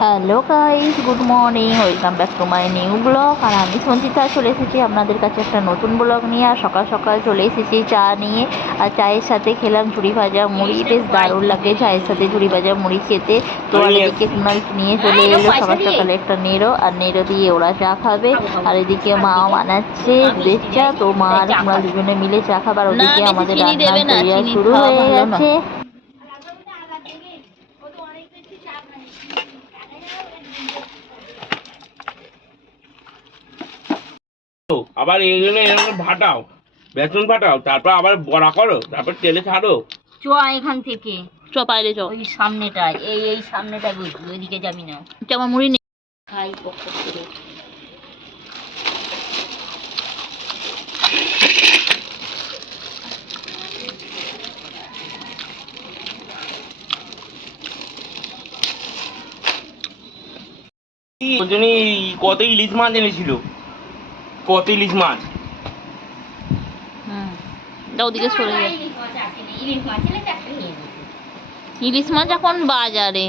Hello guys, good morning, welcome back to my new blog. আর আমি সঞ্চিতা চলে এসেছি আপনাদের কাছে একটা নতুন ব্লগ নিয়ে। আর সকাল সকাল চলে এসেছি চা নিয়ে, আর চায়ের সাথে খেলাম ঝুড়ি ভাজা মুড়ি। বেশ দারুণ লাগে চায়ের সাথে ঝুড়ি ভাজা মুড়ি খেতে। তো আর এদিকে কুনাল নিয়ে চলে এলো সকাল সকালে একটা নেড়ো, আর নেড়ো দিয়ে ওরা চা খাবে। আর এদিকে মাও বানাচ্ছে দুধের চা। তো মা আর কুনাল দুজনে মিলে চা খাবে। আর ওদিকে আমাদের রান্নার জড়িয়া শুরু হয়ে গেছে। আবার এইগুলো এরকম ফাটাও, বেসন ফাটাও, তারপর আবার বড়া করো, তারপর তেলে ছাড়ো। চ এখান থেকে চ বাইরে চ। ওই সামনেটা, এই সামনেটা বুঝলি, ওইদিকে যাবি না। আমার মুড়ি নেই। খাই পক্ষ করে। কত ইলিশ মাছ এনেছিল, কত ইলিশ মাছ। ওদিকে সরে যায়। ইলিশ মাছ এখন বাজারে।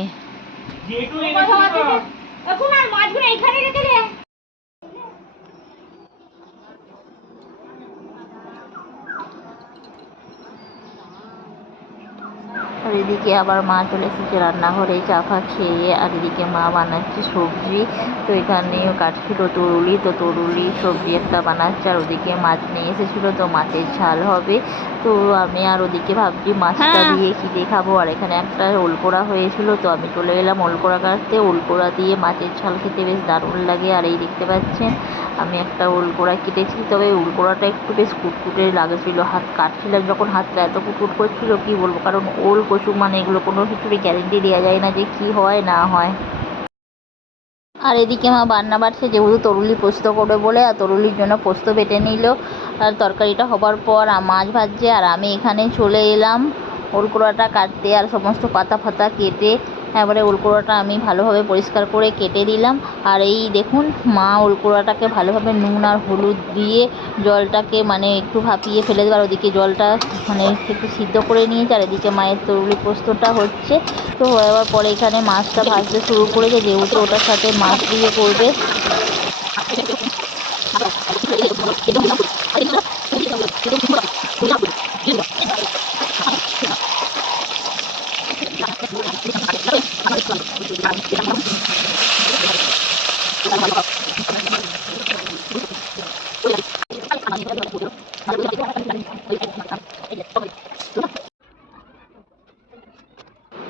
আর এদিকে আবার মা চলে এসেছে রান্নাঘরে চা ফা খেয়ে। আর এদিকে মা বানাচ্ছে সবজি। তো এখানে কাটছিল তরুলি, তো তরুলি সবজি একটা বানাচ্ছে। আর ওদিকে মাছ নিয়ে এসেছিলো, তো মাছের ঝাল হবে। তো আমি আর ওদিকে ভাবছি মাছটা দিয়ে কী দিয়ে খাবো। আর এখানে একটা ওলকোড়া হয়েছিল, তো আমি চলে এলাম ওলকোড়া কাটতে। ওলকোড়া দিয়ে মাছের ঝাল খেতে বেশ দারুণ লাগে। আর এই দেখতে পাচ্ছেন আমি একটা ওলকোড়া কেটেছি, তবে ওলকোড়াটা একটু বেশ কুটকুটে লাগছিল। হাত কাটছিলাম যখন হাতটা এত কুটকুট করছিল কী বলবো। কারণ ওল কচু মানে এগুলো কোনো কিছুরই গ্যারেন্টি দেওয়া যায় না যে কী হয় না হয়। আর এদিকে মা বান্না বাড়ছে, যেহেতু তরুলি পোস্ত করবে বলে। আর তরুলির জন্য পোস্ত বেটে নিল। আর তরকারিটা হবার পর মাছ ভাজছে। আর আমি এখানে চলে এলাম ওলকোড়াটা কাটতে। আর সমস্ত পাতা ফাতা কেটে এবারে ওলকোড়াটা আমি ভালোভাবে পরিষ্কার করে কেটে দিলাম। আর এই দেখুন মা ওলকোড়াটাকে ভালোভাবে নুন আর হলুদ দিয়ে জলটাকে মানে একটু ভাপিয়ে ফেলে দেবার, ওদিকে জলটা মানে একটু সিদ্ধ করে নিয়েছে। আর এদিকে মায়ের তরুলি পোস্তটা হচ্ছে। তো হওয়ার পরে এখানে মাছটা ভাজতে শুরু করেছে, যেহেতু ওটার সাথে মাছ দিয়ে করবে।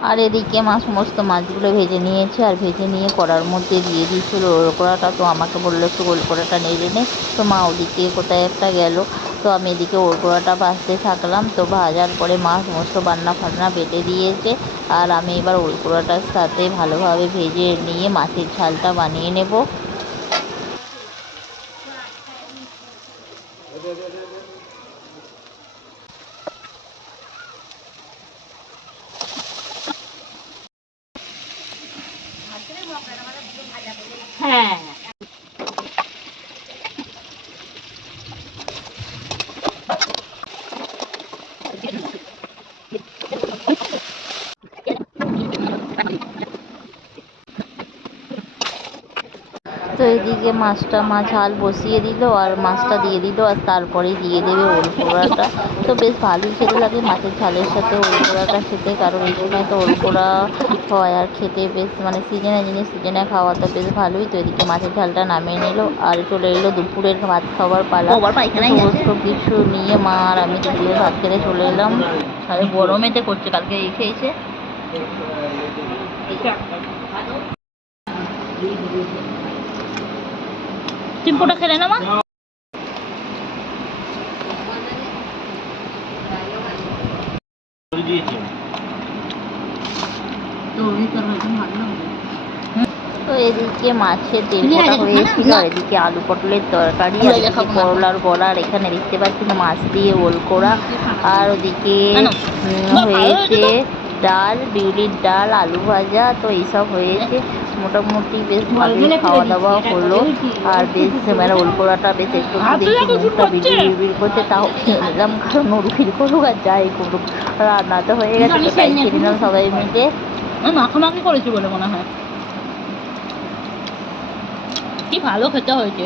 আর এদিকে মা সমস্ত মাছগুলো ভেজে নিয়েছে। আর ভেজে নিয়ে কড়ার মধ্যে দিয়ে দিয়েছিল ওলকোড়াটা। তো আমাকে বললো একটু ওলকোড়াটা নেড়ে নে। তো মা ওদিকে কোথায় একটা গেল। তো আমি এদিকে ওলকোড়াটা ভাজতে থাকলাম। তো ভাজার পরে মা সমস্ত বান্না ফান্না বেটে দিয়েছে। আর আমি এবার ওলকোড়াটার সাথে ভালোভাবে ভেজে নিয়ে মাছের ঝালটা বানিয়ে নেব। হ্যাঁ, তো এদিকে মাছটা মা ঝাল বসিয়ে দিল, আর মাছটা দিয়ে দিল। আর তারপরেই দিয়ে দেবে ওলকোড়াটা। তো বেশ ভালোই খেতে লাগে মাছের ঝালের সাথে ওলকোড়াটা খেতে, কারণ এই সময় তো ওলকোড়া হয়। আর খেতে বেশ মানে সিজনে জিনিস সিজনে খাওয়া তো বেশ ভালোই। তো এদিকে মাছের ঝালটা নামিয়ে নিল। আর চলে এলো দুপুরের ভাত খাওয়ার পালা। সমস্ত কিছু নিয়ে মা আর আমি দুপুরের ভাত খেতে চলে এলাম। আর গরমেতে করছে, কালকে এই খেয়েছে। চিম্পুটা খেলে না মা। তো এদিকে মাছের তেল পোড়া হয়েছিল। আর এদিকে আলু পটলের তরকারি, আর এদিকে করলার বড়া। আর এখানে দেখতে পাচ্ছেন মাছ দিয়ে ওলকোড়া। আর ওদিকে হয়েছে ডাল, বিউলির ডাল, আলু ভাজা। তো এইসব হয়েছে। মোটামুটি বেশ ভালোই খাওয়া দাওয়া হলো। আর বেশ মানে ওলকোড়াটা বেশ একটু দেখি মুখটা বিড়বিড় বিড়বিড় করছে, তাও খেয়ে নিলাম। কারণ উড়বিড় করুক আর যাই করুক, রান্না তো হয়ে গেছে, তো তাই খেয়ে নিলাম সবাই মিলে। মাখামাখি করেছি বলে মনে হয়। কি ভালো খেতে হয়েছে